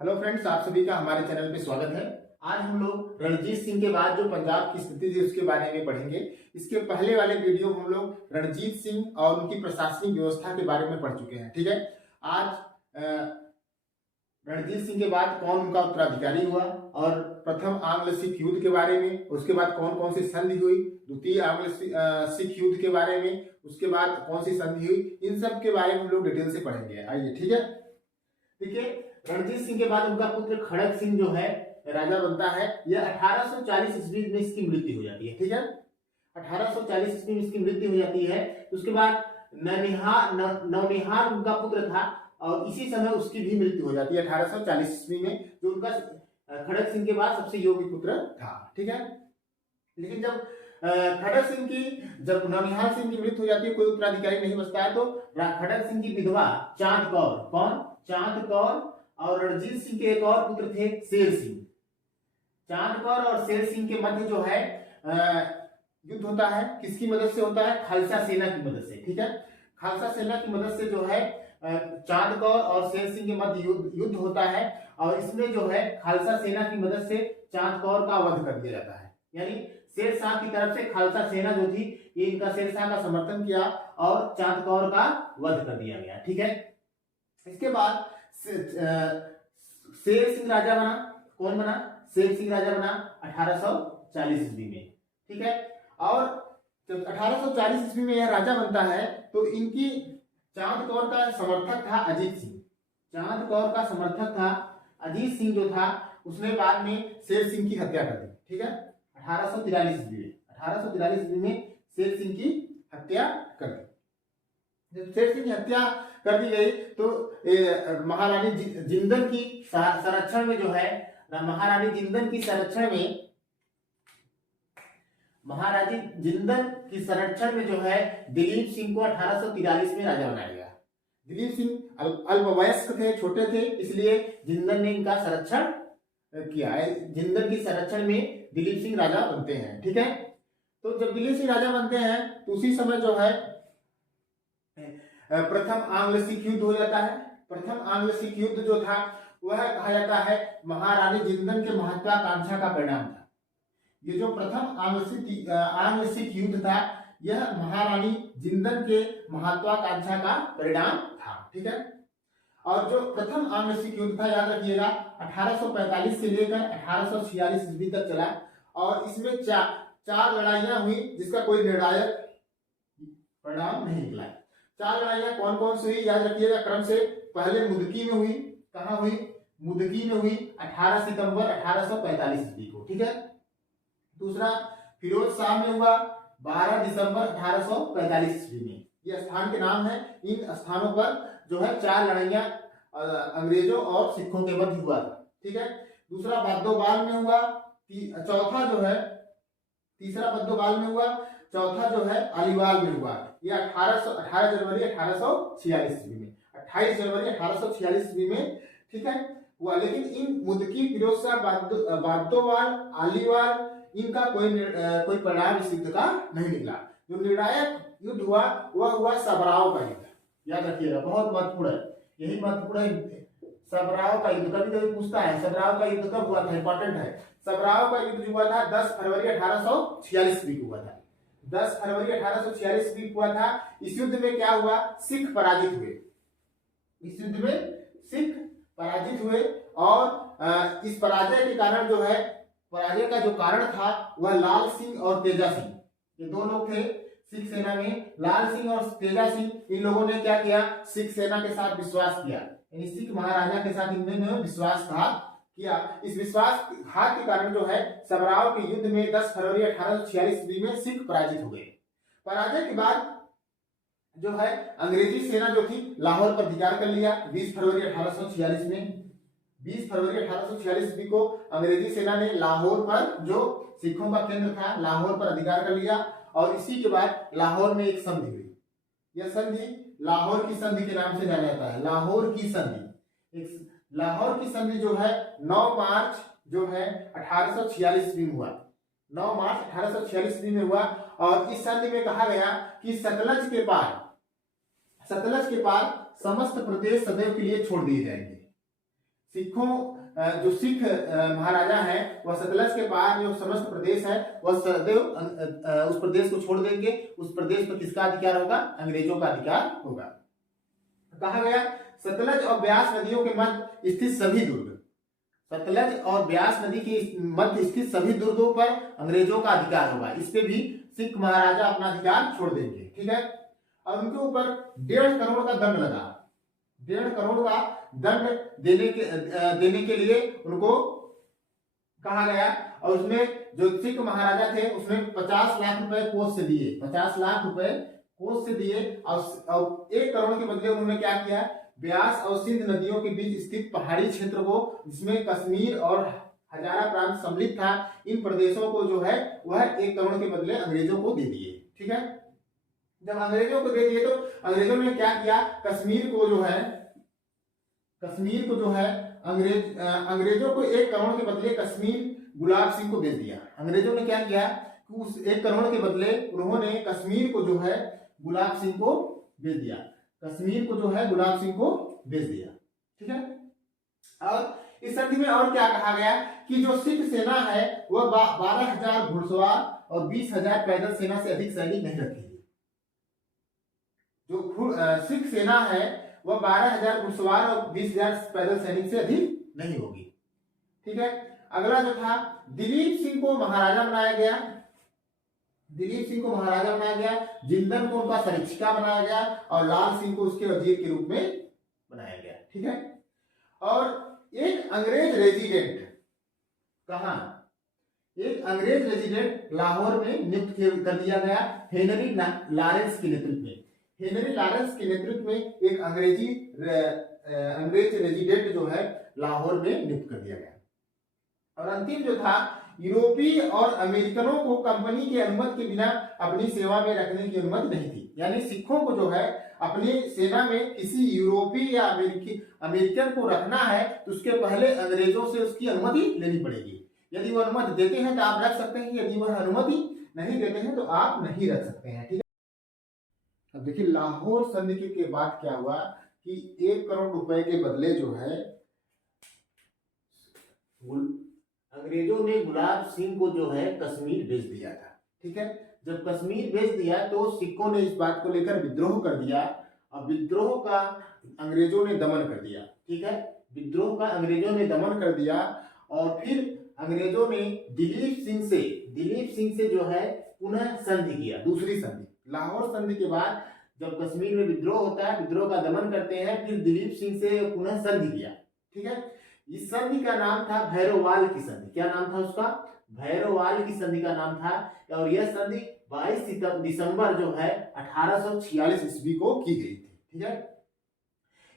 Hello friends, आप सभी का हमारे चैनल पे स्वागत है। आज हम लोग रणजीत सिंह के बाद जो पंजाब की स्थिति थी उसके बारे में पढ़ेंगे। इसके पहले वाले वीडियो हम लोग रणजीत सिंह और उनकी प्रशासनिक व्यवस्था के बारे में पढ़ चुके हैं। ठीक है, आज रणजीत सिंह के बाद कौन उनका उत्तराधिकारी हुआ और प्रथम आंग्ल सिख युद्ध के बारे में, उसके बाद कौन कौन सी संधि हुई, द्वितीय आंग्ल सिख युद्ध के बारे में, उसके बाद कौन सी संधि हुई, इन सब के बारे में हम लोग डिटेल से पढ़ेंगे। आइए, ठीक है। देखिए, रणजीत सिंह के बाद उनका पुत्र खड़क सिंह जो है राजा बनता है। यह 1840 ईस्वी में इसकी मृत्यु हो जाती है। ठीक है, 1840 ईस्वी में इसकी मृत्यु हो जाती है। उसके बाद नौनिहाल उनका पुत्र था और इसी समय उसकी भी मृत्यु हो जाती है 1840 ईस्वी में, जो उनका खड़क सिंह के बाद सबसे योग्य पुत्र था। ठीक है, लेकिन जब नौनिहाल सिंह की मृत्यु हो जाती है, कोई उत्तराधिकारी नहीं बचता है, तो खड़क सिंह की विधवा चांद कौर, कौन? चांद कौर, और रणजीत सिंह के एक और पुत्र थे शेर सिंह। चांद कौर और शेर सिंह के मध्य जो है युद्ध होता है। किसकी मदद से होता है? खालसा सेना की मदद से। ठीक है, खालसा सेना की मदद से जो है चांद कौर और शेर सिंह के मध्य युद्ध होता है और इसमें जो है खालसा सेना की मदद से चांद कौर का वध कर दिया जाता है। यानी शेर शाह की तरफ से खालसा सेना जो थी, ये इनका शेर शाह का समर्थन किया और चांद कौर का वध कर दिया गया। ठीक है, इसके बाद शेर सिंह राजा बना। कौन बना? शेर सिंह राजा बना 1840 ईस्वी में। ठीक है, और जब 1840 ईस्वी में यह राजा बनता है तो इनकी चांद कौर का समर्थक था अजीत सिंह। चांद कौर का समर्थक था अजीत सिंह जो था, उसने बाद में शेर सिंह की हत्या कर दी। ठीक है, 1843 ईस्वी में 1843 ईस्वी में शेर सिंह की हत्या कर दी। जब शेर सिंह की हत्या कर दी गई तो महारानी जिंदल की संरक्षण में जो है, महारानी जिंदल की संरक्षण में, महारानी जिंदल की संरक्षण में जो है दिलीप सिंह को 1843 में राजा बनाया गया। दिलीप सिंह अल्पवयस्क थे, छोटे थे, इसलिए जिंदल ने इनका संरक्षण किया है। जिंदल की संरक्षण में दिलीप सिंह राजा बनते हैं। ठीक है, तो जब दिलीप सिंह राजा बनते हैं तो उसी समय जो है प्रथम आंग्ल सिख युद्ध हो जाता है। प्रथम आंग्ल सिख युद्ध जो था वह कहा जाता है महारानी जिंदल के महत्वाकांक्षा का परिणाम था। ये जो प्रथम आंग्ल सिख युद्ध था, यह महारानी जिंदल के महत्वाकांक्षा का परिणाम था। ठीक है, और जो प्रथम आंग्ल सिख युद्ध था, याद रखिएगा, 1845 से लेकर 1846 ईस्वी तक चला और इसमें चार लड़ाइयां हुई जिसका कोई निर्णायक परिणाम नहीं निकला। चार लड़ाइयां कौन कौन सी हुई, याद रखिएगा क्रम से। पहले मुदकी में हुई। कहां हुई? मुदकी में हुई 18 सितंबर 1845 ईस्वी को। ठीक है, दूसरा फिरोज शाह में हुआ 12 दिसंबर 1845 ईस्वी में। ये स्थान के नाम है। इन स्थानों पर जो है चार लड़ाइयां अंग्रेजों और सिखों के मध्य हुआ था। ठीक है, दूसरा बद्दोबाल में हुआ, चौथा जो है, तीसरा बद्दोबाल में हुआ, चौथा जो है अलीवाल में हुआ। ये 18 जनवरी 1846 ईस्वी में, 28 जनवरी 1846 ईस्वी में। ठीक है, हुआ। लेकिन इन मुदकी, फिरोज शाह, बद्दोबाल, अलीवाल, इनका कोई परिणाम इस युद्ध का नहीं निकला। जो निर्णायक युद्ध हुआ वह हुआ सबराव का युद्ध। याद रखिएगा, बहुत महत्वपूर्ण है, यही महत्वपूर्ण है। सबराव का युद्ध कभी कभी पूछता है, सबराव का युद्ध कब हुआ था? इंपॉर्टेंट है। सबराव का युद्ध हुआ था 10 फरवरी 1846 ईस्वी को हुआ था। 10 फरवरी 1846 ईस्वी को हुआ था। इस युद्ध में क्या हुआ? सिख पराजित हुए। इस युद्ध में सिख पराजित हुए और इस पराजय के कारण जो है, पराजय का जो कारण था वह लाल सिंह और तेजा सिंह, ये दो लोग थे सिख सेना में। लाल सिंह और तेजा सिंह, इन लोगों ने क्या किया? सिख सेना के साथ विश्वास किया, यानी सिख महाराजा के साथ इन्होंने विश्वासघात किया। इस विश्वासघात के कारण जो है सबराव के युद्ध में 10 फरवरी 1846 ईस्वी में सिख पराजित हो गए। पराजय के बाद जो है अंग्रेजी सेना जो थी लाहौर पर अधिकार कर लिया 20 फरवरी 1846 में। 20 फरवरी 1846 ईस्वी को अंग्रेजी सेना ने लाहौर पर, जो सिखों का केंद्र था, लाहौर पर अधिकार कर लिया और इसी के बाद लाहौर में एक संधि हुई। यह संधि लाहौर की संधि के नाम से जाना जाता है। लाहौर की संधि, लाहौर की संधि जो है 9 मार्च जो है 1846 ईस्वी में हुआ। 9 मार्च 1846 ईस्वी में हुआ और इस संधि में कहा गया कि सतलज के पार समस्त प्रदेश सदैव के लिए छोड़ दिए जाएंगे। सिखों जो सिख महाराजा हैं वह सतलज के पार जो समस्त प्रदेश है वह सदैव उस प्रदेश को छोड़ देंगे। उस प्रदेश पर किसका अधिकार होगा? अंग्रेजों का अधिकार होगा। कहा गया सतलज और ब्यास नदियों के मध्य स्थित सभी दुर्ग, सतलज और ब्यास नदी के मध्य स्थित सभी दुर्गों पर अंग्रेजों का अधिकार होगा। इस पे भी सिख महाराजा अपना अधिकार छोड़ देंगे। ठीक है, और उनके ऊपर 1.5 करोड़ का दंड लगा। 1.5 करोड़ का दंड देने के लिए उनको कहा गया। और उसमें जो सिख महाराजा थे उसमें 50 लाख रुपए कोष से दिए, 50 लाख रुपए कोष से दिए। और 1 करोड़ के बदले उन्होंने क्या किया? ब्यास और सिंध नदियों के बीच स्थित पहाड़ी क्षेत्र को, जिसमें कश्मीर और हजारा प्रांत सम्मिलित था, इन प्रदेशों को जो है वह 1 करोड़ के बदले अंग्रेजों को दे दिए। ठीक है, जब अंग्रेजों को दे दिए तो अंग्रेजों ने क्या किया? कश्मीर को जो है अंग्रेजों को 1 करोड़ के बदले कश्मीर गुलाब सिंह को बेच दिया। अंग्रेजों ने क्या किया कि उस 1 करोड़ के बदले उन्होंने कश्मीर को जो है गुलाब सिंह को बेच दिया। कश्मीर को जो है गुलाब सिंह को बेच दिया। ठीक है, और इस संधि में और क्या कहा गया कि जो सिख सेना है वह 12,000 घुड़सवार और 20,000 पैदल सेना से अधिक सैनिक नहीं रखेगी। जो सिख सेना है वह 12,000 घुड़सवार और 20,000 पैदल सैनिक से अधिक नहीं होगी। ठीक है, अगला जो था दिलीप सिंह को महाराजा बनाया गया। दिलीप सिंह को महाराजा बनाया गया, जिंदन को उनका सरीक्षिका बनाया गया और लाल सिंह को उसके वजीर के रूप में बनाया गया। ठीक है, और एक अंग्रेज रेजिडेंट कहां? एक अंग्रेज रेजिडेंट लाहौर में नियुक्त कर दिया गया हेनरी लॉरेंस के नेतृत्व में। हेनरी लॉरेंस के नेतृत्व में एक अंग्रेज रेजिडेंट जो है लाहौर में नियुक्त कर दिया गया। और अंतिम जो था, यूरोपीय और अमेरिकनों को कंपनी की अनुमति के बिना अपनी सेवा में रखने की अनुमति नहीं थी। यानी सिखों को जो है अपनी सेना में किसी यूरोपीय या अमेरिकन को रखना है तो उसके पहले अंग्रेजों से उसकी अनुमति लेनी पड़ेगी। यदि वो अनुमति देते हैं तो आप रख सकते हैं, यदि वह अनुमति नहीं देते हैं तो आप नहीं रख सकते हैं। ठीक है, अब देखिए लाहौर संधि के बाद क्या हुआ कि 1 करोड़ रुपए के बदले जो है अंग्रेजों ने गुलाब सिंह को जो है कश्मीर भेज दिया था। ठीक है, जब कश्मीर भेज दिया तो सिखों ने इस बात को लेकर विद्रोह कर दिया और विद्रोह का अंग्रेजों ने दमन कर दिया। ठीक है, विद्रोह का अंग्रेजों ने दमन कर दिया और फिर अंग्रेजों ने दिलीप सिंह से जो है पुनः संधि किया, दूसरी संधि। लाहौर संधि के बाद जब कश्मीर में विद्रोह होता है, विद्रोह का दमन करते हैं, फिर दिलीप सिंह से पुनः संधि किया। ठीक है, इस संधि का नाम था भैरववाल की संधि। क्या नाम था उसका? भैरववाल की संधि का नाम था। और यह संधि 22 दिसंबर जो है 1846 ईस्वी को की गई थी। ठीक है,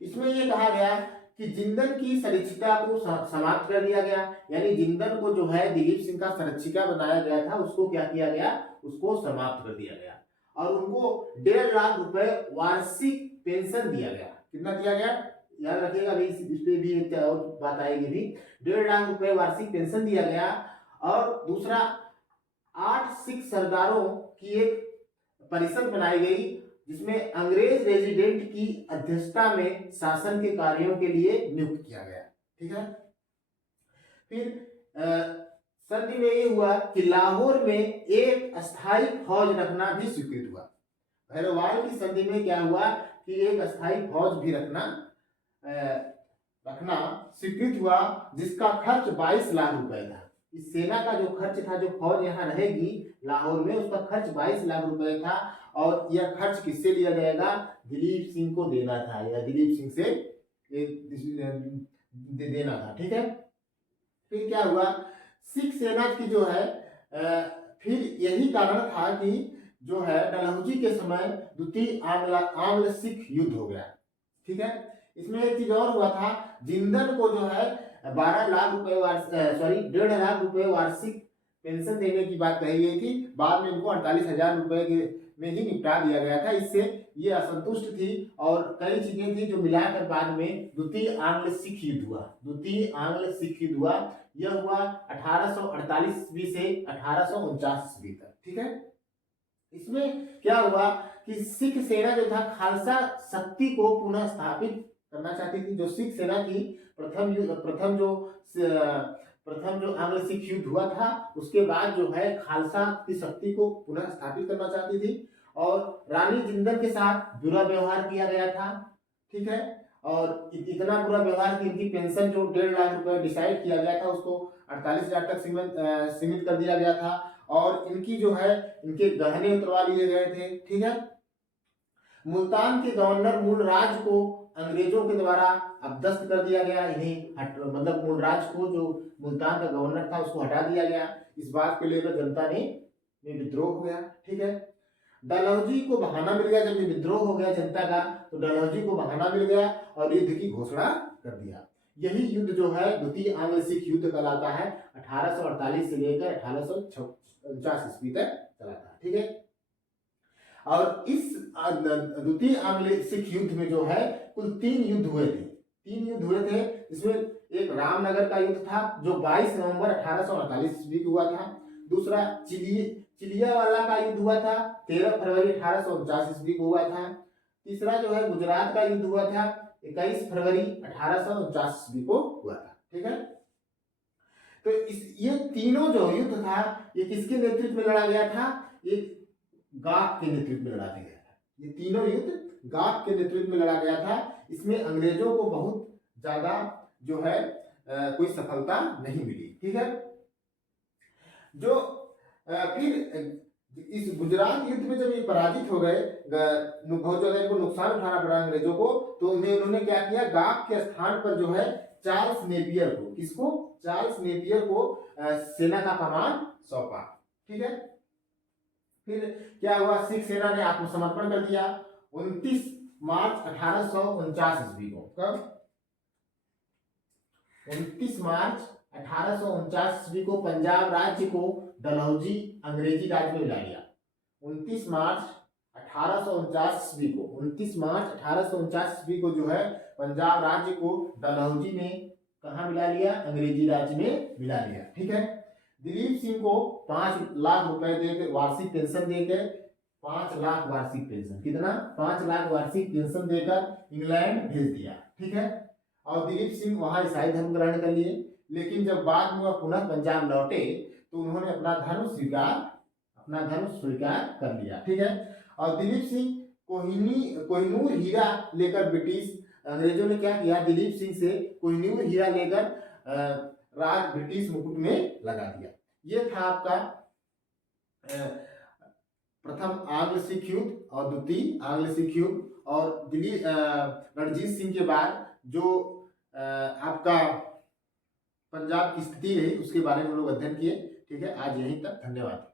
इसमें यह कहा गया कि जिंदन की सरीक्षिका को समाप्त कर दिया गया। यानी जिंदन को जो है दिलीप सिंह का सरीक्षिका बनाया गया था, उसको क्या किया गया? उसको समाप्त कर दिया गया और उनको 1.5 लाख रुपए वार्षिक पेंशन दिया गया। कितना दिया गया? याद रखिएगा, अभी इस पे भी एक और बात आएगी भी। 1.5 लाख रुपए वार्षिक पेंशन दिया गया। और दूसरा 8 सिख सरदारों की एक परिषद बनाई गई जिसमें अंग्रेज रेजिडेंट की अध्यक्षता में शासन के कार्यों के लिए नियुक्त किया गया। ठीक है, फिर संधि में ये हुआ कि लाहौर में एक अस्थायी फौज रखना भी स्वीकृत हुआ। भैरववाल की संधि में क्या हुआ कि एक अस्थायी फौज भी रखना स्वीकृत हुआ, जिसका खर्च 22 लाख रुपए था। इस सेना का जो खर्च था, जो फौज यहाँ रहेगी लाहौर में, उसका खर्च 22 लाख रुपए था। और यह खर्च किससे लिया जाएगा? दिलीप सिंह को देना था, या दिलीप सिंह से देना था। ठीक है, फिर क्या हुआ? सिख सेना की जो है फिर यही कारण था कि जो है डलहौजी के समय द्वितीय आंग्ल सिख युद्ध हो गया। ठीक है, इसमें एक चीज और हुआ था, जिंदन को जो है 1.5 लाख रुपए वार्षिक पेंशन देने की बात कही गई थी। बाद में इनको 48,000 रुपए में ही निपटा दिया गया था। इससे ये असंतुष्ट थी और कई चीजें थी जो मिलाकर बाद में द्वितीय आंग्ल सिख युद्ध हुआ। यह हुआ 1848 ईस्वी से 1849 ईस्वी तक। ठीक है, इसमें क्या हुआ कि सिख सेना जो था खालसा शक्ति को पुनः स्थापित करना चाहती थी। जो सिख सेना की प्रथम जो आंग्ल सिख युद्ध हुआ था, उसके बाद जो है खालसा की शक्ति को पुनः स्थापित करना चाहती थी और रानी जिंदल के साथ बुरा व्यवहार किया गया था। ठीक है, और इतना बुरा व्यवहार कि इनकी पेंशन जो 1.5 लाख रुपए डिसाइड किया गया था, उसको 48,000 तक सीमित कर दिया गया था और इनकी जो है इनके गहने उतरवा लिए गए थे। ठीक है, मुल्तान के गवर्नर मूलराज को अंग्रेजों के द्वारा अपदस्थ कर दिया गया। इन्हें मतलब मूलराज को, जो मुल्तान का गवर्नर था, उसको हटा दिया गया। इस बात को लेकर जनता में विद्रोह हो गया। ठीक है, डलहौजी को बहाना मिल गया। जब ये विद्रोह हो गया जनता का, तो डलहौजी को बहाना मिल गया और युद्ध की घोषणा कर दिया। यही युद्ध जो है द्वितीय आंग्ल सिख युद्ध कहलाता है। 1848 से लेकर 1849 ईस्वी तक चला था। ठीक है, और इस द्वितीय आंग्ल सिख युद्ध में जो है कुल 3 युद्ध हुए थे। इसमें एक रामनगर का युद्ध था जो 22 नवंबर 1848 ईस्वी को हुआ था। दूसरा चिलियावाला का युद्ध हुआ था, 13 फरवरी 1849 ईस्वी को हुआ था। तीसरा जो है गुजरात का युद्ध हुआ था, 21 फरवरी 1849 ईस्वी को हुआ था। ठीक है, तो ये तीनों जो युद्ध था, ये किसके नेतृत्व में लड़ा गया था? एक गाफ के नेतृत्व में लड़ा गया था। ये तीनों युद्ध गाफ के नेतृत्व में लड़ा गया था। इसमें अंग्रेजों को बहुत ज्यादा जो है कोई सफलता नहीं मिली। ठीक है, जो फिर इस गुजरात युद्ध में जब ये पराजित हो गए, बहुत ज्यादा इनको नुकसान उठाना पड़ा अंग्रेजों को, तो उन्होंने क्या किया, गाफ के स्थान पर जो है चार्ल्स नेपियर को, किसको? चार्ल्स नेपियर को सेना का कमान सौंपा। ठीक है, फिर क्या हुआ, सिख सेना ने आत्मसमर्पण कर दिया 29 मार्च 1849 ईस्वी को। कब? 29 मार्च 1849 ईस्वी को पंजाब राज्य को डलहौजी अंग्रेजी राज्य में मिला गया। 29 मार्च 1849 ईस्वी को 29 मार्च 1849 ईस्वी को जो है पंजाब राज्य को डलहौजी में कहा मिला लिया? अंग्रेजी राज्य में मिला लिया। ठीक है, दिलीप सिंह को 5 लाख रुपए देकर वार्षिक पेंशन देकर 5 लाख वार्षिक पेंशन, कितना? 5 लाख वार्षिक पेंशन देकर इंग्लैंड भेज दिया। ठीक है, और दिलीप सिंह वहां ईसाई धर्म ग्रहण कर लिए। लेकिन जब बाद में वह पुनः पंजाब लौटे तो उन्होंने अपना धर्म स्वीकार कर लिया। ठीक है, और दिलीप सिंह कोहिनूर हीरा लेकर अंग्रेजों ने क्या किया, दिलीप सिंह से कोहिनूर हीरा लेकर राज ब्रिटिश मुकुट में लगा दिया। ये था आपका प्रथम आंग्ल सिख युद्ध और द्वितीय आंग्ल सिख युद्ध। और रणजीत सिंह के बाद जो आपका पंजाब की स्थिति रही, उसके बारे में हम लोग अध्ययन किए। ठीक है, आज यहीं तक, धन्यवाद।